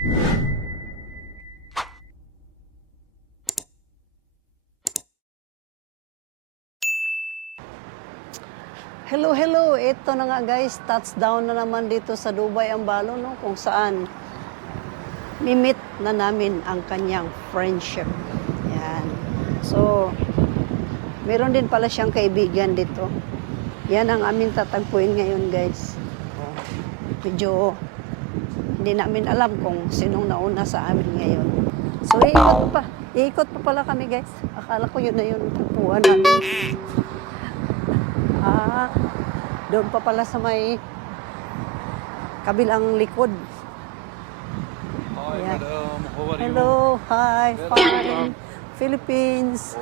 Hello, hello. Ito na nga guys, touchdown na naman dito sa Dubai ang balo, no? Kung saan mimit na namin ang kanyang friendship. Yan. So, meron din pala siyang kaibigan dito. Yan ang aming tatagpuin ngayon guys. Medyo hindi namin alam kung sinong nauna sa amin ngayon. So, iikot pa pala kami guys. Akala ko yun na yung tagpuan namin. Doon pa pala sa may kabilang likod. Hi, Yeah. madam. How are you? Hello, hi, fine. Philippines.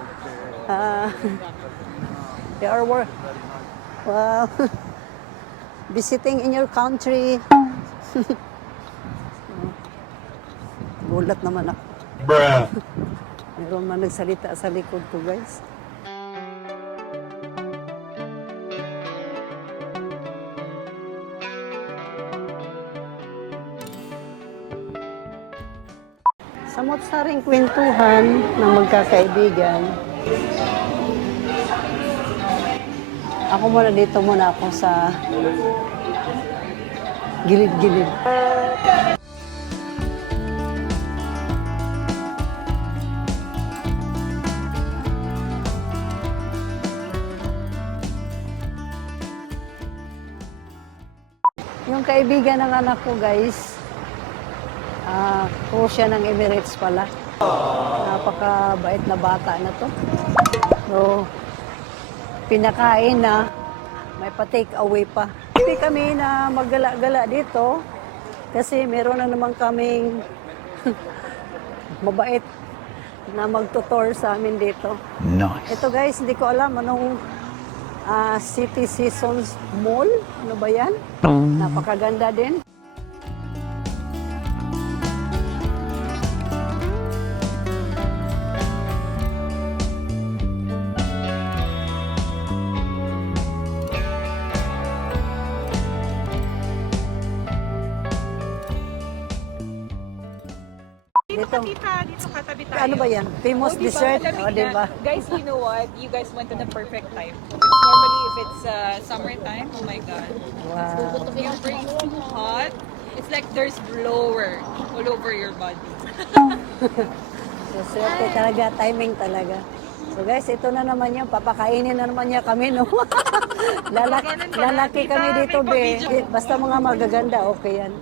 You are wow. Visiting in your country. Gulat naman ako. Bruh. Meron man nagsalita sa likod ko guys. Samot sa ring kwentuhan ng magkakaibigan. Ako muna ako sa gilid-gilid. Yung kaibigan ng anak ko guys, crew siya ng Emirates pala. Napakabait na bata na to. So, pinakain na, may pa-take away pa. Hindi kami na maggala-gala dito kasi meron na naman kaming mabait na magtutor sa amin dito. Nice. Ito guys, hindi ko alam anong City Seasons Mall. Ano ba yan? Napakaganda din. Dito ka, tabi tayo. Ano ba yan? Famous Oh, diba? dessert? Malamig O, na. diba? Guys, you know what? You guys went to the perfect time. Normally, if it's summertime, oh my God. Wow. You bring too hot. It's like there's blower all over your body. So, swerte talaga, timing talaga. So guys, ito na naman yan. Papakainin na naman niya kami, no? Lalaki kami dito, be. Basta mga magaganda, okay yan.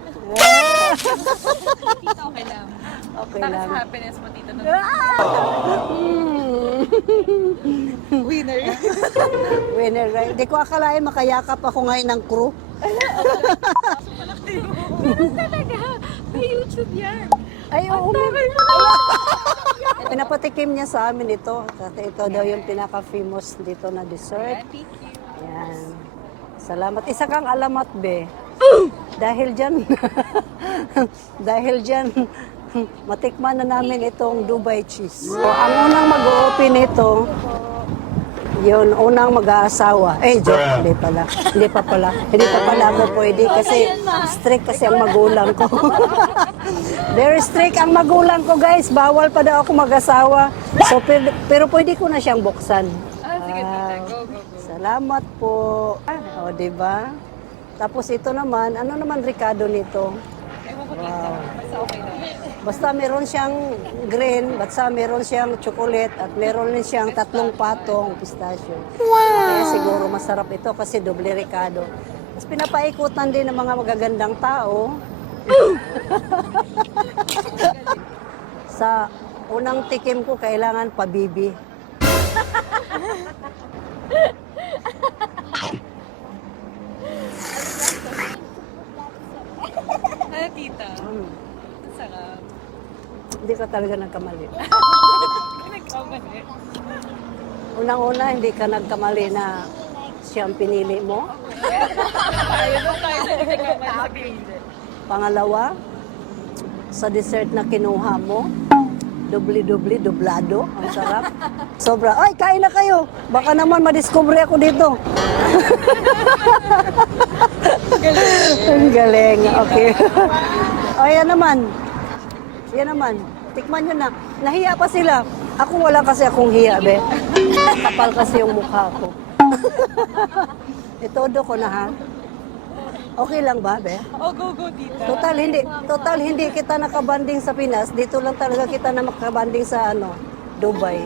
Tita, okay lang. Okay Para lang. sa happiness mo, tita. Winner. Winner, right? Di ko akalain makayakap ako ngayon ng crew. Meron talaga. May YouTube yan. Ay, oo. Pinapatikim niya sa amin ito. Kasi ito daw yung pinaka-famous dito na dessert. Thank you. Yan. Salamat. Isa kang alamat, be. Dahil dyan, matikman na namin itong Dubai cheese. So, ang unang mag-open ito, yun, unang mag-aasawa. Joke, hindi pa pala ako pwede kasi strict kasi ang magulang ko. Very strict ang magulang ko, guys. Bawal pa daw ako mag-asawa. So, pero pwede ko na siyang buksan. Sige, tita. Go. Salamat po. O, diba? Tapos ito naman, ano naman Ricardo nito? Ewan ko, tita. Basta okay lang. Basta meron siyang green, basta meron siyang chocolate, at meron din siyang 3 patong pistachio. Kaya siguro masarap ito kasi doble Ricardo. Tapos pinapaikutan din ng mga magagandang tao. Sa unang tikim ko, kailangan pabibi. Ano, tita? Ang sarap. Hindi ka talaga nagkamali. Nagkamali. Unang-una, hindi ka nagkamali na siyang pinili mo. Ayun na tayo sa nagkamali sa pinili. Pangalawa, sa dessert na kinuha mo, dubli-dubli, dublado. Ang sarap. Sobra. Ay, kain na kayo. Baka naman madiscover ako dito. Ang galing. Okay. O, yan naman. Yan naman. Tikman nyo na. Nahiya pa sila. Ako wala kasi akong hiya, be. Kapal kasi yung mukha ko. Itodo ko na, ha? Okay lang ba, be? Oh, go, tita. Total hindi kita nakabanding sa Pinas. Dito lang talaga kita na makabanding sa Dubai.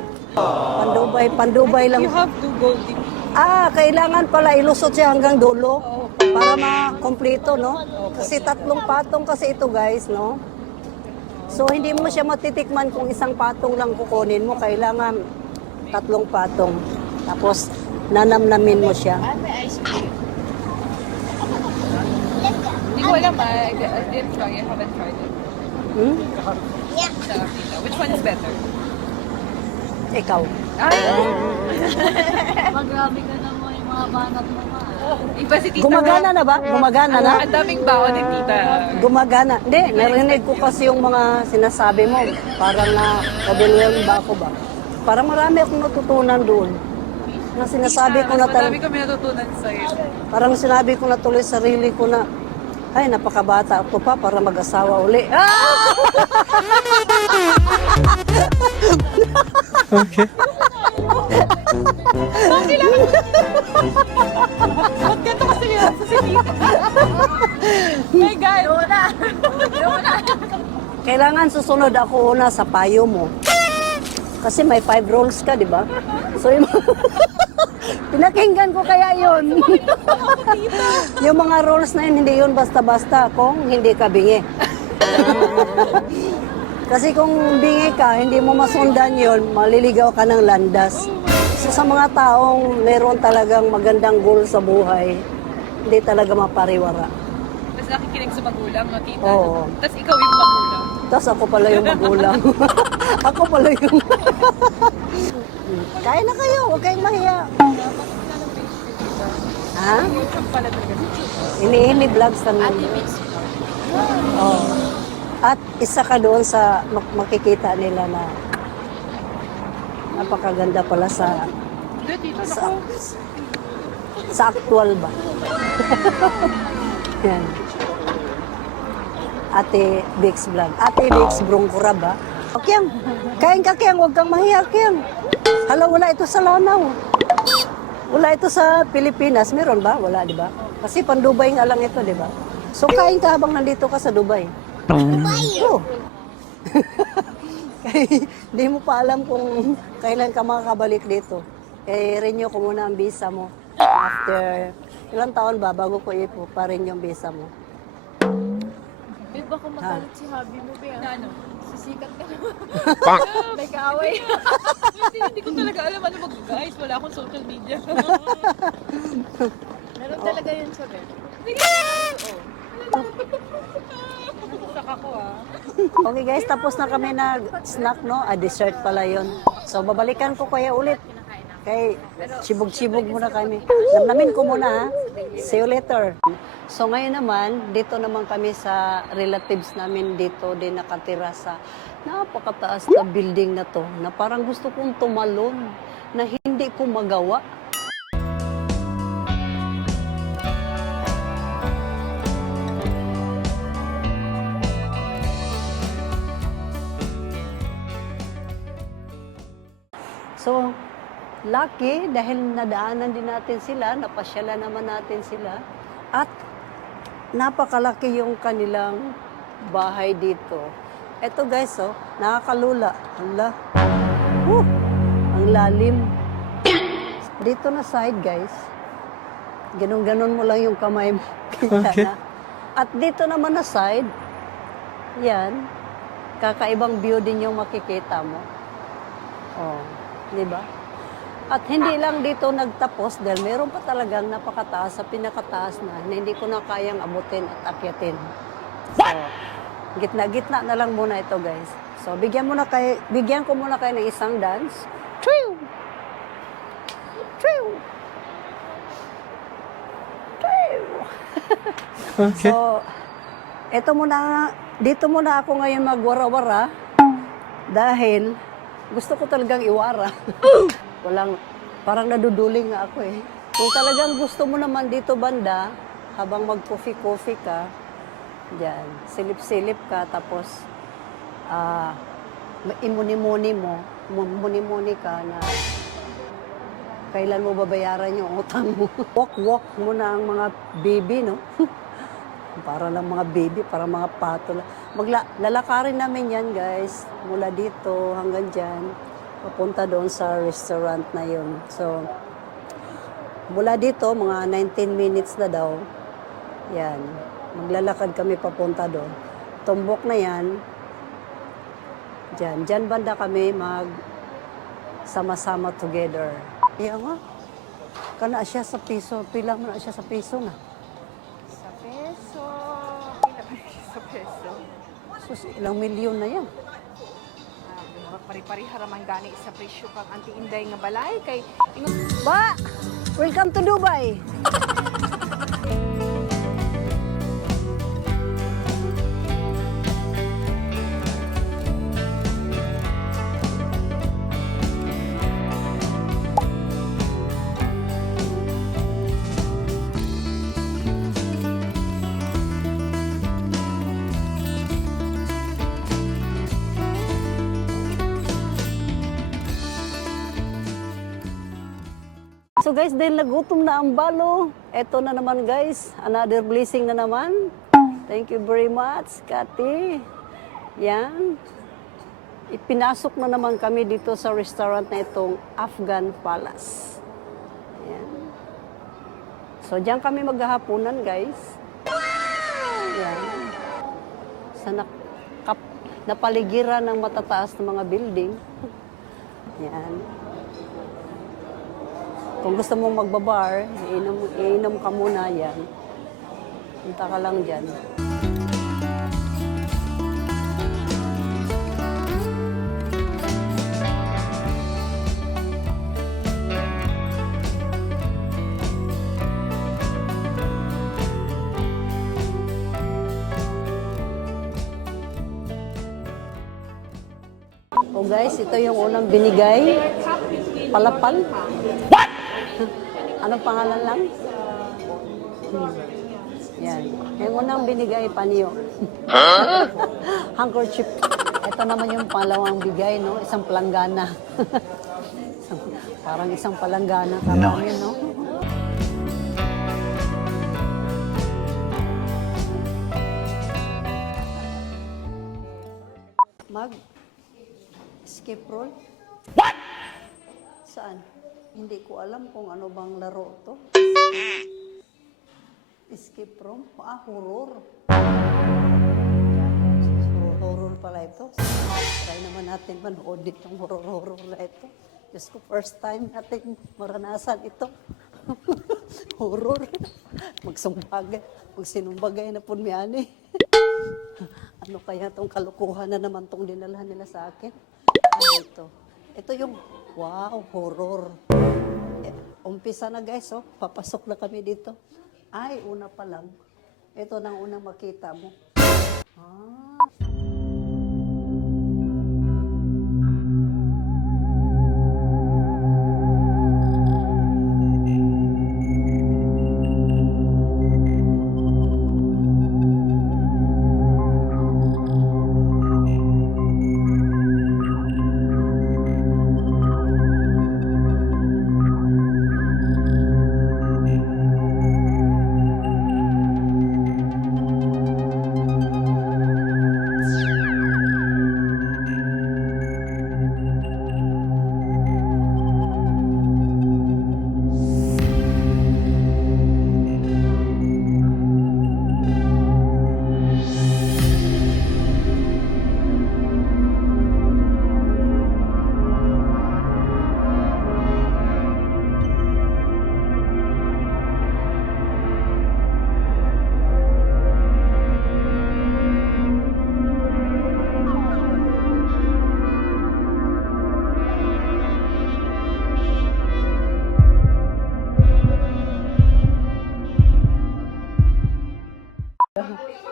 Pan-Dubai lang. You have to go, tita. Kailangan pala ilusot siya hanggang dulo para ma-kompleto, no? Kasi 3 patong kasi ito, guys, no? So, hindi mo siya matitikman kung isang patong lang kukunin mo. Kailangan 3 patong. Tapos, nanamnamin mo siya. Hindi ko alam, I didn't try. I haven't tried it. Hmm? Sa tita. Which one is better? Ikaw. Magrabe ka naman yung mga banat mo ma. Iba si tita. Gumagana na ba? Gumagana na? Ang daming baon ni tita. Gumagana. Hindi, narinig ko kasi yung mga sinasabi mo. Parang na-overwhelmed ba ako ba? Parang marami akong natutunan doon. Na sinasabi ko na Madami kami natutunan sa'yo. parang sinabi ko na tuloy sa sarili ko na, ay, napakabata ako pa para mag-asawa uli. Okay. Ba't ganito kasi yan sa si tita? My God! Kailangan susunod ako una sa payo mo. Kasi may 5 rolls ka, di ba? So, pinakinggan ko kaya yun. Yung mga rolls na yun, hindi yun basta-basta kung hindi ka bingi. Kasi kung bingi ka, hindi mo masundan yun, maliligaw ka ng landas. So, sa mga taong meron talagang magandang goal sa buhay, hindi talaga mapariwara. Tapos nakikinig sa magulang, no, tita? Oo. Tapos ikaw yung magulang. Tapos ako pala yung magulang. Ako pala yung... Kain na kayo, huwag kayong mahiya. Ha? Yung pala talaga. Ini vlogs namin. Oh. At isa ka doon sa makikita nila na napakaganda pala sa Hindi, tita, sa, naku. sa actual ba? Yan. Ate Bix Vlog. Ate Bix Brongkura ba? Kyang, kain ka Kyang, huwag kang mahiya Kyang. Hala, wala ito sa Lanao. Wala ito sa Pilipinas. Meron ba? Wala, di ba? Kasi pan-Dubai nga lang ito, di ba? So, kain ka habang nandito ka sa Dubai. Dubai! Oh. Hindi mo pa alam kung kailan ka makakabalik dito. Renew ko muna ang visa mo. After ilang taon ba bago ko ipa-renew yung visa mo? Eh, baka magalit si Habi mo, Bea. Na ano? Sisikat ka naman. May kaaway. Hindi ko talaga alam ano mag-guys. Wala akong social media. Meron talaga yun sa Bea. Saka ko Okay guys, tapos na kami nag-snack, no? Dessert pala yon. So, babalikan ko kaya ulit. Kay sibog-sibog muna kami. Namnamin ko muna, ha? See you later. So, ngayon naman, dito naman kami sa relatives namin dito din nakatira sa napakataas na building na to na parang gusto kong tumalon na hindi ko magawa. So, lucky dahil nadaanan din natin sila, napasyalan naman natin sila, at napakalaki yung kanilang bahay dito. Eto guys, oh, nakakalula. Hala. Ang lalim. Dito na side guys. Ganon-ganon mo lang yung kamay mo. Kita na. At dito naman na side, yan, kakaibang view din yung makikita mo. Oh. Di ba? At hindi lang dito nagtapos dahil meron pa talagang napakataas sa pinakataas na hindi ko na kayang abutin at akyatin. So, gitna-gitna na lang muna ito, guys. So, bigyan ko muna kayo ng isang dance. Triw! Triw! Triw! Okay. So, dito muna ako ngayon magwara-wara dahil gusto ko talagang iwara. Parang naduduling nga ako eh. Kung talagang gusto mo naman dito banda, habang mag-coffee-coffee ka, dyan, silip-silip ka, tapos imuni-muni ka na kailan mo babayaran yung utang mo. Walk mo na ang mga baby, no? Para lang mga baby, para mga pato lang. Lalakarin namin yan, guys. Mula dito hanggang dyan. Papunta doon sa restaurant na yun. So, mula dito, mga 19 minutes na daw. Yan. Maglalakad kami papunta doon. Tumbok na yan. Diyan banda kami sama-sama together. Iya nga. Kana siya sa piso. Pila mo na siya sa piso na. Sa peso. Pila ba siya sa peso? Sus, ilang milyon na yan. Mga pari-pari haraman gani sa presyo kang anti-inday nga balay kay Ba! Welcome to Dubai! So guys, dahil nagutom na ang balo, eto na naman guys, another blessing na naman. Thank you very much, Kati. Yan. Ipinasok na naman kami dito sa restaurant na itong Afghan Palace. Yan. So diyan kami maghahaponan guys. Yan. Sa napaligiran ng matataas na mga building. Yan. Kung gusto mong magbabar, iinom ka muna yan. Punta ka lang dyan. So guys, ito yung unang binigay. Palapal. What? Anong pangalan lang? Yan. Yung unang binigay, paniyo. Huh? Handkerchief. Ito naman yung pangalawang bigay, no? Isang palanggana. Parang isang palanggana. Karami, no? Escape roll? What? Saan? Hindi ko alam kung ano bang laro to. Escape room? Horror. So, horror pala ito. So, try naman natin manood itong horror na ito. Just ko first time natin maranasan ito. Horror. Magsinumbagay na po miyani. Ano kaya itong kalukuhan na naman itong dinalhan nila sa akin? Ano ito? Ito yung, wow, horror. Umpisa na guys, oh. Papasok na kami dito. Ay, una pa lang. Ito nang unang makita mo.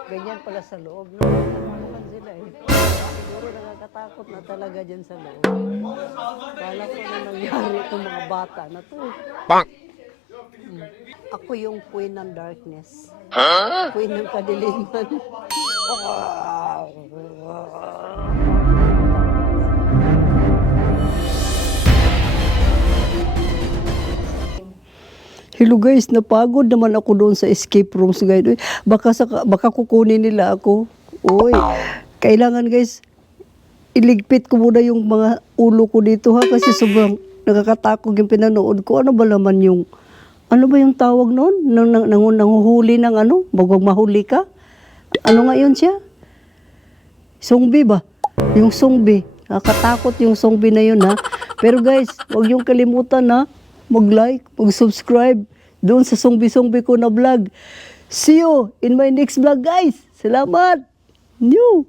Ganyan pala sa loob. No? Naman sila eh. Siguro nakakatakot na talaga dyan sa loob. Kala ko na nangyari itong mga bata na to. Ako yung queen ng darkness. Queen ng kadiliman. Hello guys, napagod naman ako doon sa escape rooms guys. Uy, baka kukunin nila ako. Uy, kailangan guys, iligpit ko muna yung mga ulo ko dito ha kasi sobrang nakakatakot yung pinanood ko. Ano ba naman yung, ano ba yung tawag noon? Nanguhuli ng ano? Bagwag mahuli ka? Ano nga yun siya? Zombie ba? Yung zombie. Nakakatakot yung zombie na yun ha. Pero guys, huwag yung kalimutan na mag-like, mag-subscribe doon sa zombie ko na vlog. See you in my next vlog guys. Salamat! New!